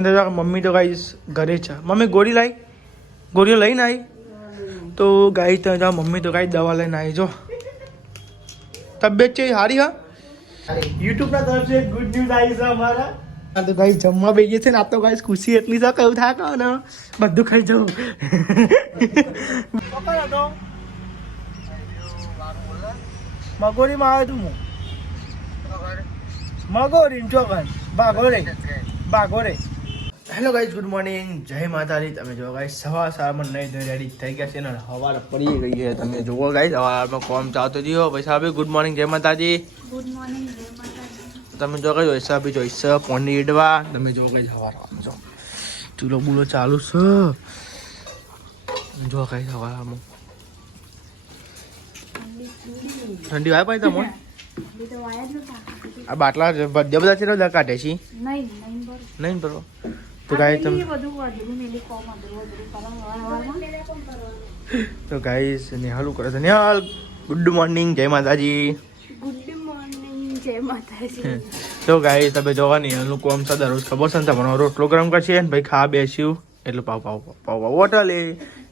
Mummy તો guys ઘરે છે. મમ્મી ગોળીઓ લઈને આવી. તો ગાઈસ ત્યાં મમ્મી તો ગાઈસ દવા લઈને આવી. જો તબિયત છે સારી? હા, યુટ્યુબ ના તરફથી ગુડ ન્યૂઝ આવી છે અમારા. હા તો ગાઈસ જમવા બેસીએ છે ને. આ તો ગાઈસ ખુશી એટલી છે કયું થાય કહો ને બધું ખાઈ જવું. મગોરીમાં આવ્યો તું. મગોરી ચોકન બાગોરે. હેલો ગાઈસ, ગુડ મોર્નિંગ, જય માતાજી. તમે જો ગાઈસ સવારમાં નહીં ધોઈ રેડી થઈ ગયા છે ને હવાર પડી ગઈ છે. તમે જુઓ ગાઈસ હવારમાં કોમ ચાલતો થયો. પૈસા આપી ગુડ મોર્નિંગ, જય માતાજી. ગુડ મોર્નિંગ, જય માતાજી. તમે જો કઈ પૈસા બી જોઈશે પોની ઈડવા. તમે જો કઈ હવારમાં જો ચૂલો બુલો ચાલુ છે. જો કઈ હવારમાં ઠંડી વાય પાઈ તમને આ બાટલા બધા છે ને કાઢે છે નહીં બરો. તો ગાઈસ તો ગાઈસ નિહાલ કરે છે. નિહાલ ગુડ મોર્નિંગ, જય માતાજી. ગુડ મોર્નિંગ, જય માતાજી. તો ગાઈસ તમે જોવા નિહાલનું કોમ છે દરરોજ ખબર છે ને તમારો રોટલો ગરમ કરશે ને ભાઈ ખા બેસ્યું એટલે પાવ હોટલે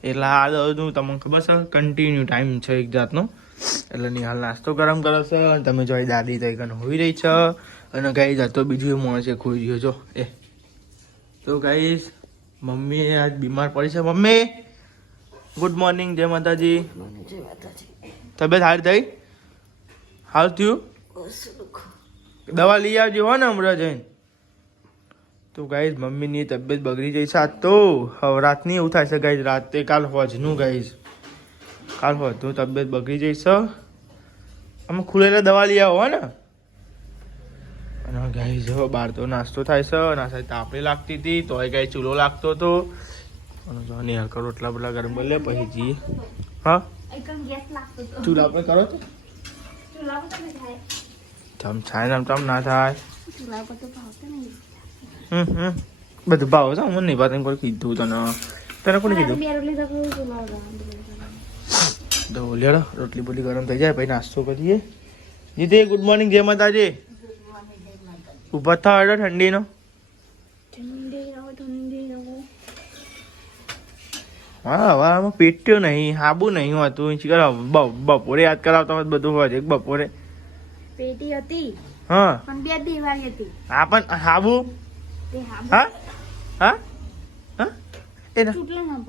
એટલે આ દરરોજનું તમને ખબર છે કન્ટિન્યુ ટાઈમ છે એક જાતનો. એટલે નિહાલ નાસ્તો ગરમ કરે છે અને તમે જો દાદી તઈ કન હોઈ રહી છે અને ગાઈસ આ તો બીજું મોણ છે ખોઈ ગયો જો એ. તો ગાઈસ મમ્મી આજ બીમાર પડી છે. મમ્મી ગુડ મોર્નિંગ, જય માતાજી. તબિયત સારી થઈ? હાલ થયું? દવા લઈ આવજો હો ને હમણાં જઈને. તો ગાઈસ મમ્મીની તબિયત બગડી જઈ છે આજ તો. હવે રાતની એવું થાય છે ગાઈસ, રાતે કાલ હોજનું ગાઈસ કાલ હોજનું તબિયત બગડી જઈ છે. અમે ખુલેલા દવા લઈ આવો હો ને. અને ગાઈસ જો બહાર તો નાસ્તો થાય છે. નાસ્તા તાપે લાગતી હતી તોય ગાઈસ ચૂલો લાગતો હતો. અને જો નિહાલ કરો રોટલા બોટલા ગરમ કરી લે પછી જઈએ. હા ચૂલા આપણે કરો તો જમ થાય ને ના થાય. બધું ભાવ છે મને નહીં વાત કોઈ કીધું તને કોને કીધું? તો લેડો રોટલી બોટલી ગરમ થઈ જાય પછી નાસ્તો કરીએ. જીતે ગુડ મોર્નિંગ, જય માતાજી. ઉભા થાવ એડો ઠંડીનો. હા હવામાં પેટ્યો નહીં હાબુ નહીં હોતું. બપોરે યાદ કરાવતા બધું હોય છે બપોરે પેટી હતી. હા પણ બે દિવાળી હતી. હા પણ હાબુ હા હા હા એ ના ચૂટલા ના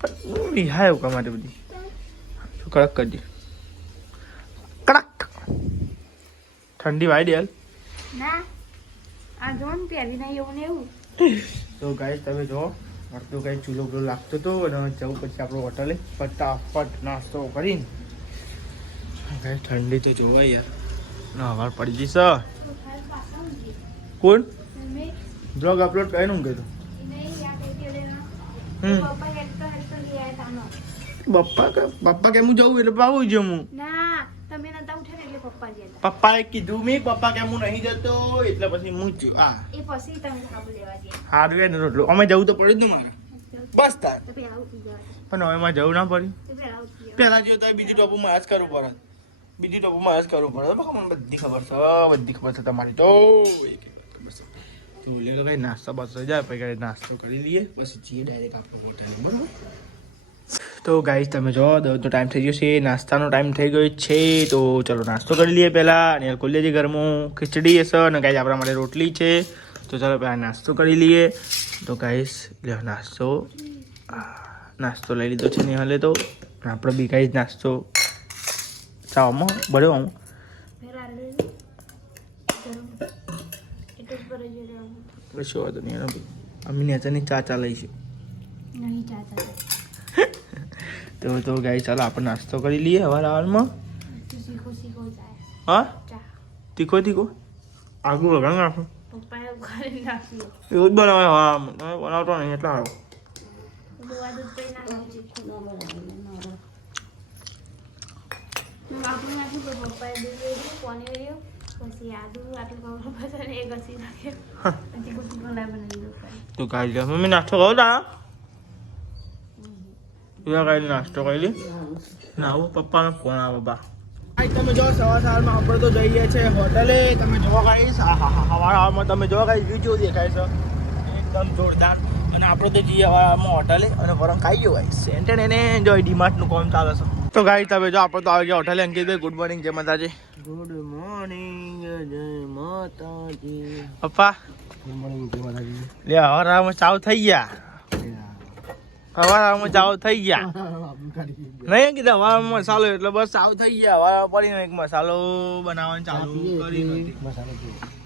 પણ વિહાય એવું કામ માટે બધી કડક કરજે કડક. ઠંડી વાય દે ના આ જોન પહેરી ના એવું ને એવું. તો ગાઈસ તમે જો તો કઈ ચૂલો પેલો લાગતો હતો અને જવું પછી આપણે હોટલે ફટાફટ નાસ્તો કરીને. કઈ ઠંડી તો જોવાય યાર ના હવાર પડી જશે. કોણ બ્લોગ અપલોડ કરીને હું કીધું પપ્પા કેમ જવું એટલે પાવું જ હું. પપ્પાએ કીધું મેં પપ્પા કેમ હું નહીં જતો એટલે પછી હું સારું ને રોટલો અમે જવું તો પડ્યું જ ને મારે બસ થાય. પણ હવે માં જવું ના પડ્યું. પેલા જો તો બીજી ટોપુમાં જ કરવું પડે. બીજી ટોપુમાં જ કરવું પડે. મને બધી ખબર છે તમારી તો. તો લેલો કઈ નાસ્તા બાસ્તો જાય પછી કઈ નાસ્તો કરી લઈએ પછી જઈએ ડાયરેક્ટ આપણે હોટલ બરાબર. તો ગાઈસ તમે જો દોડનો ટાઈમ થઈ ગયો છે, નાસ્તાનો ટાઈમ થઈ ગયો છે. તો ચલો નાસ્તો કરી લઈએ પહેલાં. અને ખોલી લઈએ ઘરમાં ખીચડી હશે અને ગાઈસ આપણા માટે રોટલી છે. તો ચાલો પહેલાં નાસ્તો કરી લઈએ. તો ગાઈસ લે નાસ્તો લઈ લીધો છે ને હાલે. તો આપણે બી ગાઈસ નાસ્તો ચાવામાં બળ્યો આવું કશો વાંધો નહીં. અમે નેચાની ચા લઈશું. તો ગાઈસ ચાલો આપણે નાસ્તો કરી લઈએ હવારમાં. હા તીખો આગું વગર નાખો એવું જ બનાવે. હા તમે બનાવતો નહીં એટલા સારું. તો ગાઈસ મમ્મી નાસ્તો કરો તા ગાઈ નાસ્તો કરી લે ના આવો પપ્પાનો ફોન આવે બા. તમે જો સવારમાં આપણે તો જઈએ છીએ હોટલે. તમે જોવા ગાઈસ હવારમાં તમે જોવા ગાઈસ વ્યૂ દેખાય છે. એકદમ જોરદાર. અને આપણે તો જઈએ હવે આમાં હોટલે અને વરમ ખાઈ ગયો ભાઈ સેન્ટેન એને એન્જોય ડીમાર્ટનું કામ ચાલે છે. તો ગાઈ તમે જો આપણે તો આવી ગયા હોટલે. અંકિતભાઈ ગુડ મોર્નિંગ, જય માતાજી. ગુડ મોર્નિંગ જય માતાજી. પપ્પા ગુડ મોર્નિંગ જય માતાજી. લે હવારમાં ચાવ થઈ ગયા. હવારમાં ચાવ થઈ ગયા નહીં કીધું હવારમાં મસાલો એટલે બસ ચાવ થઈ ગયા. હવારમાં પડીને એક મસાલો બનાવવાનું ચાલુ કરી નથી.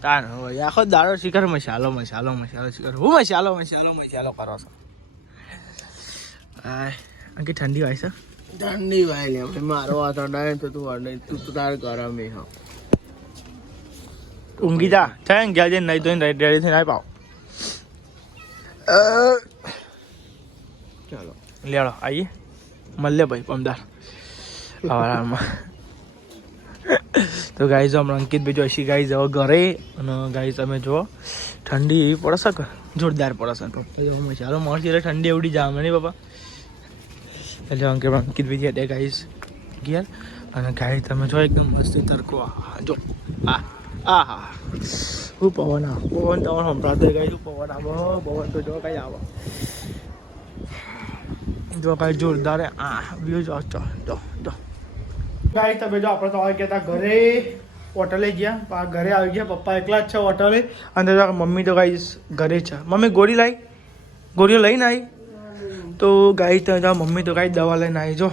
તાર હવે આખો દાડો શિખર મસાલો મસાલો મસાલો શિખર હું મસાલો મસાલો મસાલો કરો છો. અંકિત ઠંડી હોય છે. ઠંડી ભાઈ લે ભાઈ મારો હાથ અડાય તો તું તાર ગરમ હે. ઊંઘી જા થાય ગયા જઈને નહીં તો રેડી થઈને આવી પાવ. ચાલો લેડો આવીએ મળે ભાઈ પમદાર હવારમાં. તો ગાઈઝ હમણાં અંકિતભાઈ જોઈશી ગાઈઝ હવે ઘરે. અને ગાઈઝ તમે જુઓ ઠંડી એવી પડશે કે જોરદાર પડશે. પપ્પા જો મસાલો મળશે એટલે ઠંડી એવડી જામે નહીં પપ્પા. એટલે અંકિતભાઈ છે ગાઈઝ ઘેર. અને ગાઈઝ તમે જો એકદમ મસ્ત તરકો જો આ આ હા શું પવન આ પવન તમારે સંભળાતો ગાઈ શું પવન આવો પવન તો જો કઈ આવો જો કાંઈ જોરદાર આ વ્યૂ જો જો જો ગાઈ તમે જો આપણે તો આવી ગયા હતા ઘરે. હોટલે ગયા ઘરે આવી ગયા. પપ્પા એકલા જ છે હોટલે. અને મમ્મી તો ગાઈ ઘરે છે. મમ્મી ગોળી લાવી ગોળીઓ લઈને આવી. તો ગાઈ તો મમ્મી તો ગાઈ દવા લઈને આવી. જો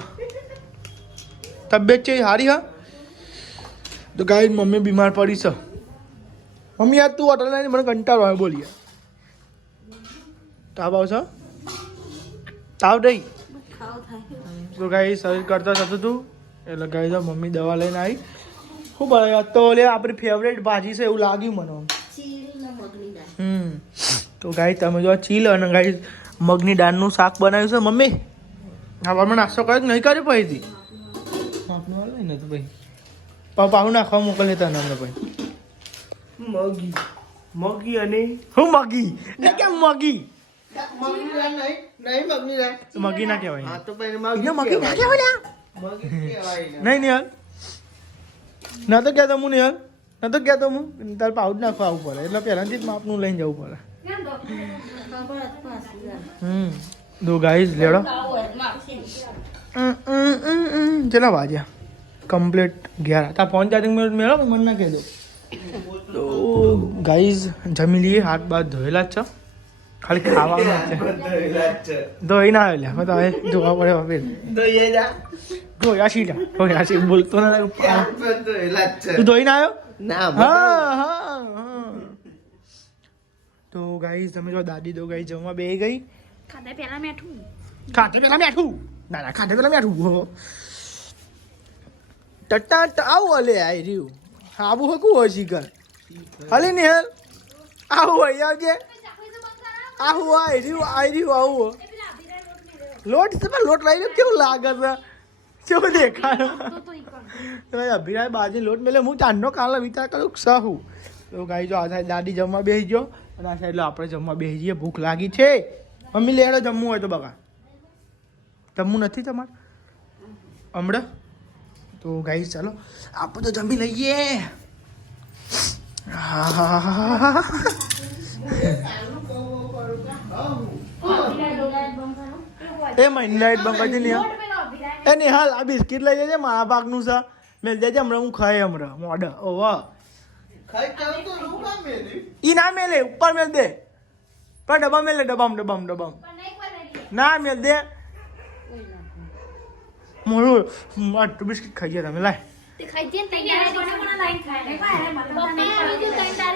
તબિયત છે સારી હા. તો ગાઈ મમ્મી બીમાર પડી છે. મમ્મી યાર તું હોટલ લાવીને મને કંટાળો આવે બોલીએ. તાવ આવશે તાવ નહીં. તો ગાઈ શરીર કરતા થતું હતું એટલે ગાઈ તો મમ્મી દવા લઈને આવી. શું બનાવ્યું તો લે આપણી ફેવરેટ ભાજી છે એવું લાગ્યું મને. તો ગાઈ તમે જો ચીલ અને ગાઈ મગની દાળનું શાક બનાવ્યું છે મમ્મી. હવામાં નાસ્તો કર્યો કે નહીં કર્યો પછી આપણું હાલ ને તો ભાઈ પાહુ નાખવા મોકલે તને અમને ભાઈ. મગી મગી અને હું મગી એ કેમ મગી મગની રાય નહીં મગની રાય મગી ના કહેવાય. હા તો પછી મગી ના કહેવાય મગી કહેવાય નહીં નિહાલ ના તો કહેતો હું નિહાલ ના તો કહેતો હું તારે પાઉચ નાખવા આવવું પડે એટલે પહેલાંથી જ માપનું લઈને જવું પડે. દો ગાઈસ લેડો ચલા વાજ્યા કમ્પ્લીટ 11. તાર ફોન ચાર્જિંગ મેળો મને ના કહી દો. તો ગાઈઝ જમી લઈએ. હાથ બાદ ધોયેલા જ છે ખાલી ખાવાનું છે. ધોઈ ના આવે તો હવે ધોવા પડે હવે ધોયા સીટા ધોયા સી બોલતો ના તું ધોઈ ના આવ્યો. ના હા હા હા. તો ગાઈઝ તમે જો દાદી તો ગાઈ જમવા બે ગઈ. ખાતે પેલા મેઠું ના ના ખાતે પેલા મેઠું ટટા આવું હલે આઈ રહ્યું. આવું હકું હોય શીખર હલે ને હેલ આવું હોય આવજે આવું આઈ રહ્યું આવું લોટ તમે લોટ લઈ લો કેવું લાગે છે કેવું દેખાય. અભિરાય બાજી લોટ મેલે હું ચાંદનો કાલે વિચાર કરું સહું. તો ગાઈ જો આ સાઈડ દાદી જમવા બેસી ગયો અને આ સાઈડ આપણે જમવા બેસી જઈએ. ભૂખ લાગી છે મમ્મી લેડો જમવું હોય તો બકા જમવું નથી તમારે હમણાં. તો ગાઈસ ચાલો આપણે તો જમી લઈએ. એ મહિની લાઈટ બંધ કરી નિહાલ. એ નિહાલ આ બિસ્કિટ લઈ જજે મારા ભાગનું છે મેલ જજે હમણાં હું ખાઈ હમણાં મોઢ ઓવા ઈ ના મેલે ઉપર મેલ દે પણ ડબ્બા મેલે ડબ્બામ ના મેલ દે. મોરું આટલું બિસ્કિટ ખાઈ ગયા તમે લાય.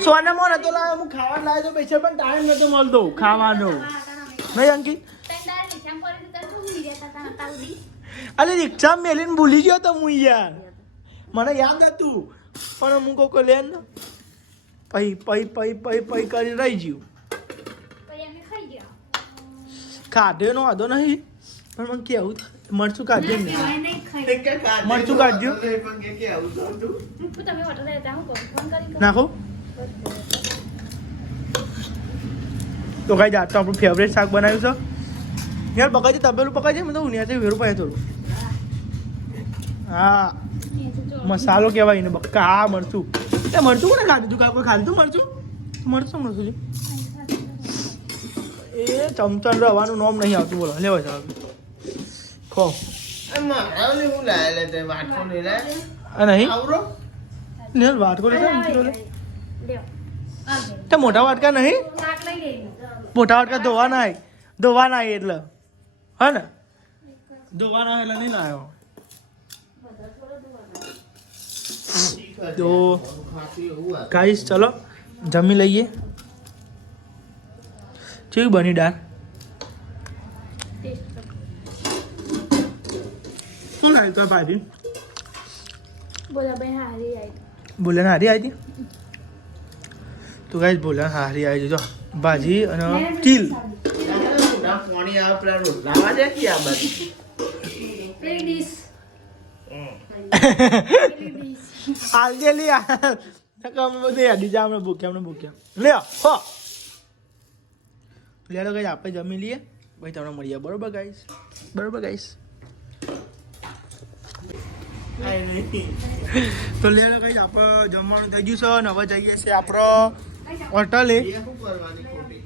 સોના મોર હતો લાવ્યો હું ખાવા લાવ્યો તો પૈસા પણ ટાઈમ નતો મળતો ખાવાનો નહીં અંકિત. અરે રિક્ષા મેલીને ભૂલી ગયો તો હું યાર મને યાદ હતું પણ હું કોઈ લે ને પૈ કરીને રહી ગયું. ખાધે નો વાંધો નહીં પણ મને કેવું મરચું કાઢજે ને મરચું કાઢજો નાખો. તો કઈ જાત તો આપણું ફેવરેટ શાક બનાવ્યું છે યાર. પકાજી તબેલું પકાજી મેં તો ઉનિયાથી વેરું પાય થોડું. હા મસાલો કહેવાય ને બક્કા. હા મરચું એ મરચું કોને ખાધું તું કોઈ ખાધું મરચું છે ચમચા રવાનું નામ નહીં આવતું બોલો લેવા જાવ ખો મારા હું લાય લે તે વાટકો નહીં લાય આ નહીં આવરો ને વાટકો લેતા ને કિલો લે લ્યો આ લે. તે મોટા વાટકા નહીં શાક લઈ ગઈ મોટા વાટકા ધોવા ના એટલે હા ને ધોવા ના એટલે નહીં લાવ્યો તો ગાઈસ ચલો જમી લઈએ કેવી બની દાળ ટેસ્ટ કર. શું લાવી તો ભાજી બોલા ભાઈ હારી આવી બોલે હારી આવી હતી તો ગાઈસ બોલે હારી આવી જો ભાજી અને ચીલ પાણી આવે પેલા રોટલા દે કે આ બાજુ પેલી ડીશ આજે લે અમે બધું હેડી જા અમે ભૂખ્યા લે હો લેડો ગાઈસ આપણે જમી લઈએ ભાઈ તમને મળીએ બરોબર ગાઈસ તો લેડો ગાઈસ આપણે જમવાનું થઈ ગયું છે ને હવે જઈએ છીએ આપણો હોટલે એ શું કરવાની ખોટી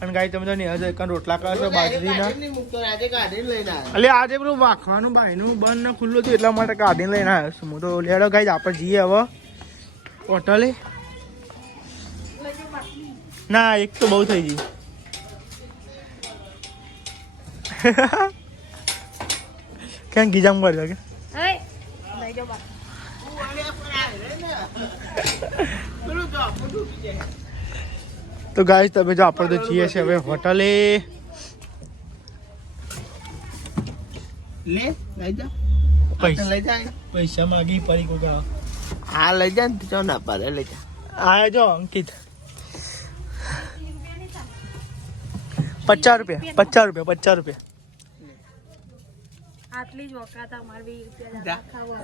અને ગાઈ તમે તો નહીં હજુ રોટલા કરો છો બાજરીના કાઢીને મૂકતો આજે કાઢીને લઈને આવ્યો એટલે આજે પેલું વાખવાનું બાયનું બંધ ને ખુલ્લું હતું એટલા માટે કાઢીને લઈને આવ્યો છું હું તો લેડો ગાઈ આપણે જઈએ હવે હોટલે ના એક તો બહુ થઈ ગઈ ક્યાં ગીજામ કરી કે હવે લઈ જાઓ બા. તો ગાઈસ તમે જો આપણે તો જઈએ છીએ હવે હોટલે લે લઈ જા પૈસા લઈ જા પૈસા માગી પડી કોઈ હા લઈ જા ને ચો ના પાડે લઈ જા આયા જો અંકિત 50 રૂપિયા આટલી જ વખત અમારે 20 રૂપિયા જા. ખાવા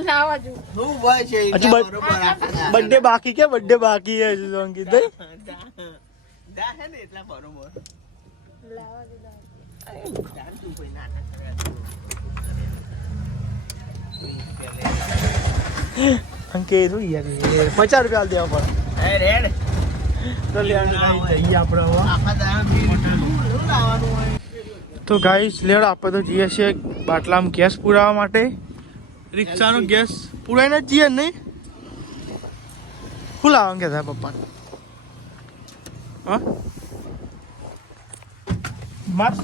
લાવા જો શું હોય છે હજી ઈજા બરોબર રાખે બર્થડે બાકી છે હજુ તો અંકિત ભાઈ જા હે ને એટલા બરોબર લાવા જો જાન તું કોઈ નાટક કરે અંકિત શું યાર 50 રૂપિયા આલ દેવા પડે એ રેડ તો લેવાનું જઈએ આપણે હવે આખા દાડા શું લાવવાનું હોય તો ગાઈસ લેડ આપણે તો જઈએ છીએ બાટલામાં ગેસ પુરાવા માટે રિક્ષાનો ગેસ પુરાઈને જ જઈએ નહીં શું લાવવાનું કહેતા પપ્પાને હા માસ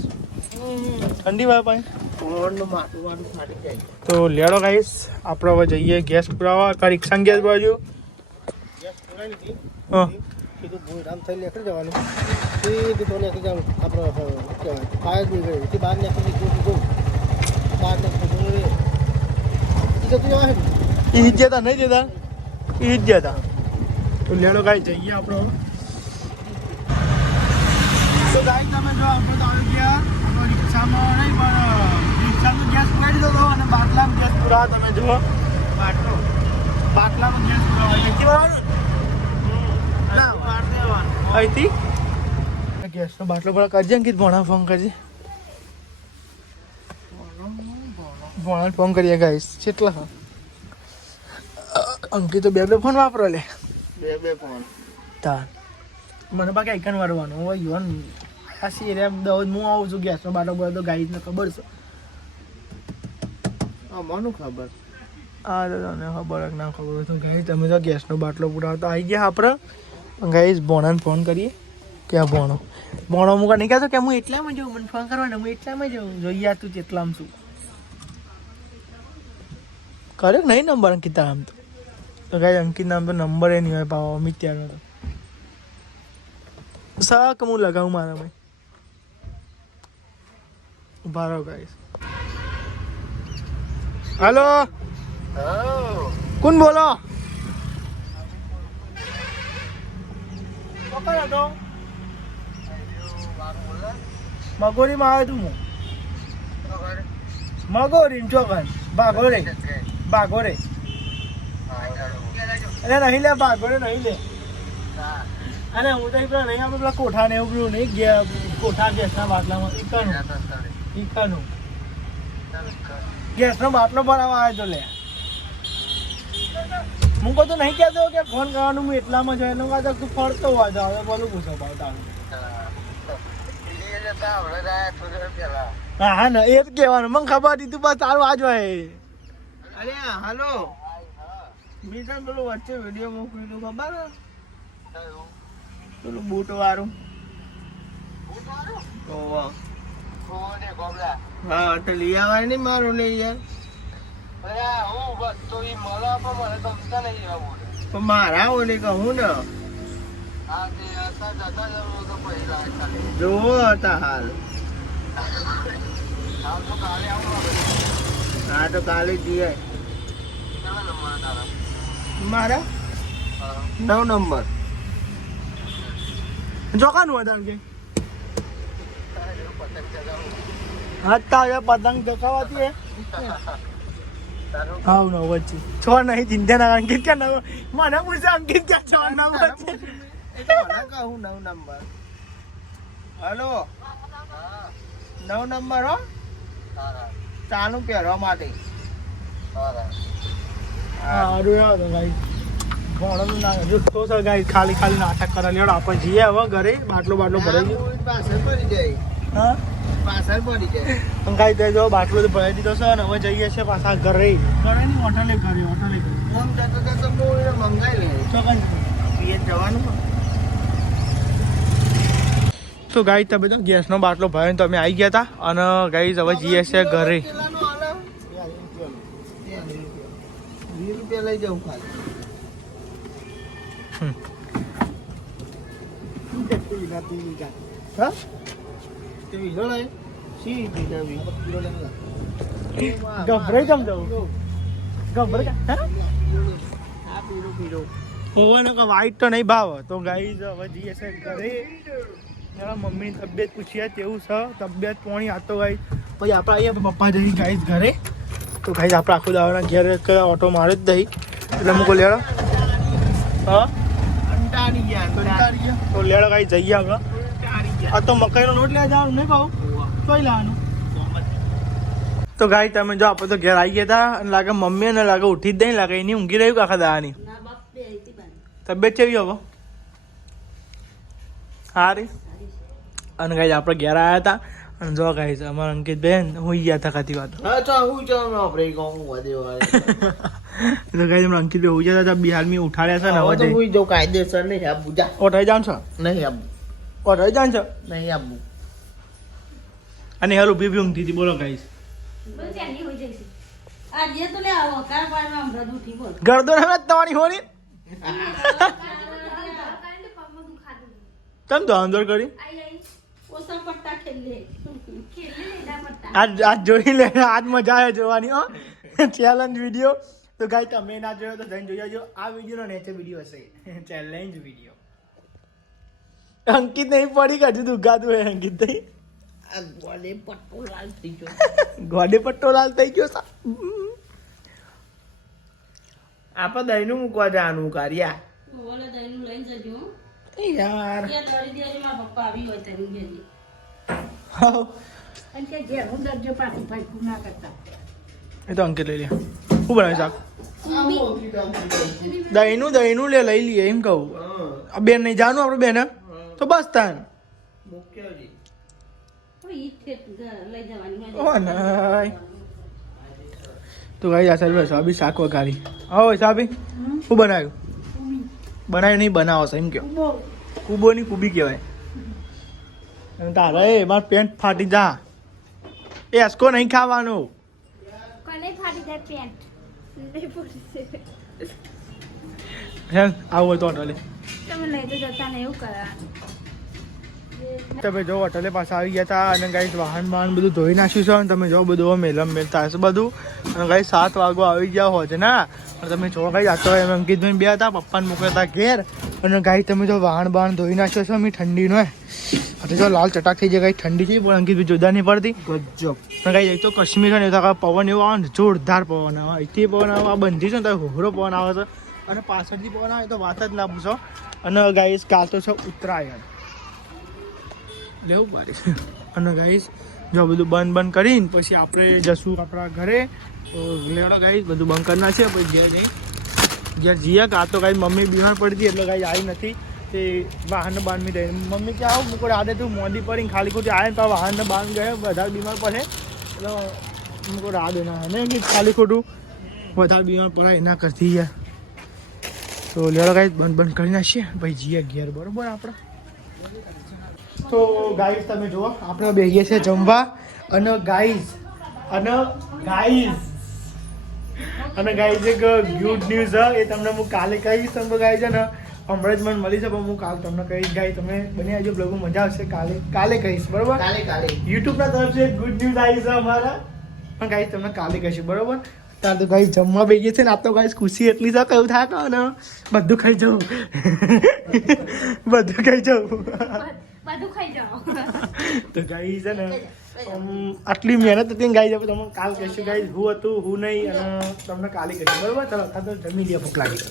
ઠંડી વાય પાણી ફોનનું માથું વાળું ફાટી જાય તો લેડો ગાઈસ આપણે હવે જઈએ ગેસ પુરાવા કા રિક્ષાનો ગેસ બાજુ ગેસ પુરાઈ લીધી હા કીધું ભૂરામ થઈ નીકળી જવાનું સીધું તો નીકળી જવાનું આપણે કહેવાય ફાયર બી ગઈ તે બહાર નીકળી ગયું બહાર નીકળી ગયું જતું જવા એ જ જતા નહીં જતા એ જ જતા તો લેડો ગાઈ જઈએ આપણો તો ગાઈ તમે જો આપણે તો આવી ગયા આપણો રિક્ષામાં નહીં પણ રિક્ષામાં ગેસ પુરાવી દીધો હતો અને બાટલામાં ગેસ પુરાવા તમે જો બાટલામાં ગેસ પુરાવા અહીંથી બરાબર ના વાર દેવાનું અહીંથી ગેસનો બાટલો પણ કરજે અંકિત ભણા ફોન કરજે ભણા ફોન કરીએ ગાઈસ કેટલા હા અંકિત તો બે ફોન વાપરો લે બે ફોન તાર મને બાકી આઈકન વાળવાનું હોય યુવાન આ સિરિયમ દઉં હું આવું છું ગેસનો બાટલો બોલો તો ગાઈસને ખબર છે મને ખબર આ તો તને ખબર કે ના ખબર હોય તો ગાઈસ તમે તો ગેસનો બાટલો પુરાવતા આવી ગયા આપણે ગાઈસ ભણાને ફોન કરીએ કે આ ભણો હું નહીં કહેતો કે હું એટલામાં જાઉં મને ફોન કરવાનો હું એટલામાં જાઉં જોઈએ તું કેટલામાં છું કર્યો કે નહીં નંબર અંકિત આમ તો ગાઈસ અંકિત નામ તો નંબર એ નહીં હોય પાવો અમિત ત્યારનો તો શાક હું લગાવું મારા ભાઈ ઉભા રહો ગાઈસ હાલો કોણ બોલો મગોરી માં આવ્યો તું હું મગોરી ચોકન બાગોરે અરે નહીં લે બાગોરે નહીં લે અરે હું તો પેલા નહીં આપણે પેલા કોઠા ને એવું પેલું નહીં કોઠા ગેસના બાટલામાં ઈકાનું ગેસનો બાટલો ભરાવા આવ્યો તો લે હું કહું તો નહીં કહેતો કે ફોન કરવાનું હું એટલામાં જ એટલે તું ફરતો હોય તો હવે બોલું પૂછો ભાવ તારું હા હા ને એ જ કહેવાનું મને ખબર હતી તું બસ તારું આજ હોય અરે હાલો મેં તને પેલું વચ્ચે વિડીયો મોકલ્યું ખબર પેલું બૂટ વાળું હા તો લઈ આવાય ને મારું લે યાર તો મારા ઓલે કહું ને જોવો હતા હાલ હા તો કાલે જઈએ મારા 9 નંબર ચોકાનું હતા કે હા પતંગ ચકાવાતી હા નવ વચ્ચે છ નહીં ચિંતા ના અંકિત ક્યાં નવ મને પૂછે અંકિત ક્યાં છ નવ વચ્ચે કહું 9 નંબર હલો 9 નંબર હો ચાલુ પહેરવા માટે સારું યાર ભાઈ ભણવાનું ના જો તો સર ગાઈ ખાલી ખાલી નાટક કરે લેડ આપણે જઈએ હવે ઘરે બાટલો ભરાઈ ગયો પાછળ પડી જાય હા પાછળ પડી જાય પણ ગાઈ તે જો બાટલો તો ભરાઈ દીધો છે ને હવે જઈએ છે પાછા ઘરે ઘરેની હોટલે ઘરે આમ જતો હું મંગાઈ લે ચોકન પીએ જવાનું તો ગાઈ તમે તો ગેસનો બાટલો ભરાઈને તો અમે આવી ગયા હતા અને ગાઈ હવે જઈએ છે ઘરે 20 રૂપિયા લઈ જાઉં ખાલી હા તે વિલો લઈ સી પીડા વિલો ગભરાઈ જમ જાઉં ગભરાઈ હા આ પીરો ઓવન કે વાઈટ તો નહીં ભાવ તો ગાઈ હવે જઈએ છે ઘરે જરા મમ્મીની તબિયત પૂછીએ તેવું છે તબિયત પોણી આતો ગાઈ પછી આપણે અહીંયા પપ્પા જઈ ગાઈસ ઘરે તો ગાઈસ આપણે આખો દાવાના ઘેર ઓટો મારે જ દઈ એટલે મૂકો લેડો હા અંટાડી ગયા તો લેડો ગાઈ જઈએ આપણે આ તો મકાઈનો લોટ લેવા જવાનું નહીં કહું તોય લાવવાનું તો ગાઈ તમે જો આપણે તો ઘેર આવી ગયા હતા અને લાગે મમ્મી ને લાગે ઉઠી જ નહીં લાગે એની ઊંઘી રહ્યું આખા દાવાની તબિયત કેવી હવે સારી અને ગાઈ આપણે ઘેર આવ્યા હતા અને જો ગાઈ અમારા અંકિત બેન હું ગયા હતા ખાતી વાત હા તો હું જાઉં આપણે કહું વધે વાળે તો ગાઈ હમણાં અંકિત બે હોઈ જતા હતા બિહારમાં ઉઠાડ્યા છે ને હવે તો હું જાઉં કાયદેસર નહીં આપું જા ઓઠાઈ જાણ છો નહીં આપું ઓઠાઈ જાણ છો નહીં આપું અને હેર ઉભી બી ઊંઘતી હતી બોલો ગાઈસ ગરદો ના તમારી હોની તમ તો આંદોલ કરી આજ જોઈ લે આજ મજા આવે જોવાની હો ચેલેન્જ વિડીયો તો ગાઈ તમે ના જોયો તો જઈને જોઈ આવજો આ વિડીયોનો નેચે વિડીયો હશે ચેલેન્જ વિડીયો અંકિત નહીં પડી કાઢું દુખાતું હોય અંકિત નહીં ગોડે પટ્ટો લાલ થઈ ગયો ગોડે પટ્ટો લાલ થઈ ગયો સા આપણે દહીંનું મૂકવા જવાનું કાર્યા યાર એ તો અંકિત લઈ લે શું બનાવે શાક દહીંનું લે લઈ લઈએ એમ કહું આ બેન નહીં જાનું આપણે બેન તો બસ તાન તો ગાઈ આ સાહેબ સાબી શાક વઘારી હા સાબી શું બનાવ્યું બનાવ્યું નહીં બનાવો છે એમ કહો કુબો ની કુબી કહેવાય તારે માર પેન્ટ ફાટી જા એ એસકો નહીં ખાવાનું આવું તો હોટલે તમે જો હોટલે પાસે આવી ગયા હતા અને ગાઈસ વાહન બધું ધોઈ નાખ્યું છે અને તમે જો બધું મેલમ મેલતા હશે બધું અને ગાઈસ 7 વાગવા આવી ગયા હોય છે ના અને તમે જો ગાઈસ આતો અંકિતભાઈ બે હતા પપ્પાને મોકલ્યા હતા ઘેર અને ગાઈસ તમે જો વાહન ધોઈ નાખ્યો છે અમે ઠંડીનો એટલે જો લાલ ચટાક થઈ જાય ગાઈસ ઠંડી છે પણ અંકિતભાઈ જોરદાર નહીં પડતી ગજબ અને ગાઈસ તો કાશ્મીર છે ને તો પવન એવો આવે ને જોરદાર પવન આવે અહીંથી પવન આવે આ બંધી છે ને તો હોરો પવન આવે છે અને પાછળથી પવન આવે તો વાત જ ના પૂછો અને ગાઈસ કાલ તો છે ઉત્તરાયણ લેવું પાડીશ અને ગાઈસ જો બધું બંધ કરીને પછી આપણે જશું આપણા ઘરે તો લેવડો ગાઈસ બધું બંધ કરી નાખીએ પછી ઘેર જઈએ કાં તો ગાઈ મમ્મી બીમાર પડી હતી એટલે ગાઈ આવી નથી તે વાહન બાંધમી દઈ મમ્મી કે આવું મૂકો આદે તું મોદી પડીને ખાલી ખોટી આવે ને તો વાહન બાંધ ગયા વધારે બીમાર પડે એટલે મૂકો રાડે ના ને કે ખાલી ખોટું વધારે બીમાર પડે એના કરતી યાર તો લેડો ગાઈસ બંધ કરી નાખીએ ભાઈ જીએ ઘેર બરોબર આપણે તો ગાઈસ તમે જુઓ આપણે બેસીએ છીએ જમવા અને ગાઈસ એક ગુડ ન્યૂઝ એ તમને હું કાલે કહીશ તમને ગાઈસ છે ને હમણાં જ મને મળી છે પણ હું કાલ તમને કહીશ ગાઈ તમે બની આવજો બ્લોગમાં મજા આવશે કાલે કહીશ બરોબર કાલે યુટ્યુબના તરફથી એક ગુડ ન્યૂઝ આવી છે અમારા પણ ગાઈસ તમને કાલે કહીશું બરોબર તાર તો ગાઈસ જમવા બેસીએ છે ને આ તો ગાઈસ ખુશી એટલી છે કયું થાય કહો ને બધું ખાઈ જવું બધું ખાઈ જાઓ તો ગાઈસ છે ને આટલી મહેનત હતી ગાઈ જાય તમે કાલ કહીશું ગાઈ હું હતું હું નહીં અને તમને કાલે કહીશું બરોબર ચાલો તો જમી લે ભૂખ લાગી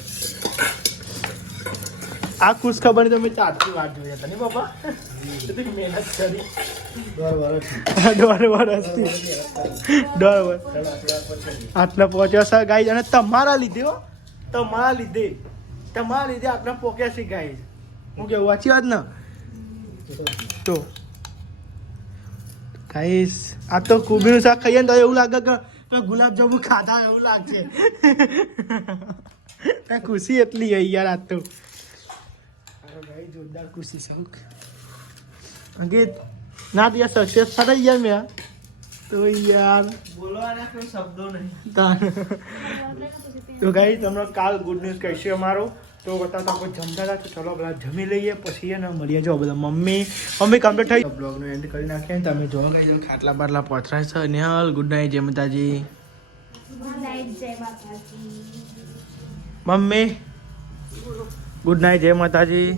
આ ખુશ ખબર તમે ચારથી વાત જોઈ હતા ને પપ્પા મહેનત કરી દોઢ વર્ષથી આટલા પહોંચ્યા છે ગાઈ અને તમારા લીધે આટલા પોક્યા છે ગાઈ હું કેવું વાંચી વાત ને તો ગાઈસ આ તો કુબીનું શાક ખાઈએ ને તો એવું લાગે કે ગુલાબજાંબુ ખાધા એવું લાગશે ખુશી એટલી હઈ યાર આ તો ભાઈ જોરદાર ખુશી શોખ અંકિત ના તો યાર સક્સેસ થતા યાર મેં તો યાર બોલવાના કોઈ શબ્દો નહીં તો ગાઈસ તમને કાલ ગુડ ન્યૂઝ કહીશું અમારો તો બતાવતા આપણે જમતા હતા તો ચલો બધા જમી લઈએ પછી એને મળીએ જો બધા મમ્મી કમ્પ્લીટ થઈ બ્લોગનું એન્ડ કરી નાખીએ તમે જોવા ગઈ જો ખાટલા બાટલા પથરાય છે નિહાલ ગુડ નાઇટ જય માતાજી મમ્મી ગુડ નાઇટ જય માતાજી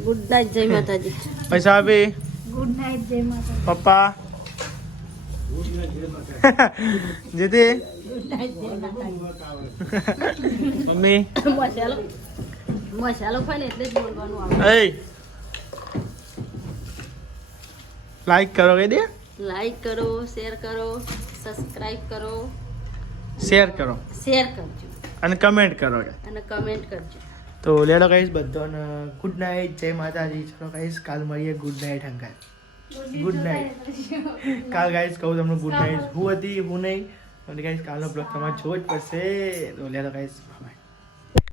ગુડ નાઇટ જય માતાજી પૈસા આપી ગુડ નાઇટ જય માતાજી પપ્પા જીતી ગુડ નાઇટ જય માતાજી મમ્મી મસાલો ખાય ને એટલે જ બોલવાનું આવે એ લાઈક કરો કે દે લાઈક કરો શેર કરો સબસ્ક્રાઇબ કરો શેર કરો કરજો અને કમેન્ટ કરો કે અને કમેન્ટ કરજો તો લેડો ગાઈસ બધાને ગુડ નાઇટ જય માતાજી ચલો ગાઈસ કાલ મળીએ ગુડ નાઇટ હંગાય ગુડ નાઇટ કાલ ગાઈસ કહું તમને ગુડ નાઇટ હું હતી હું નહીં અને ગાઈસ કાલનો બ્લોગ તમારે જોવો જ પડશે તો લેડો ગાઈસ બાય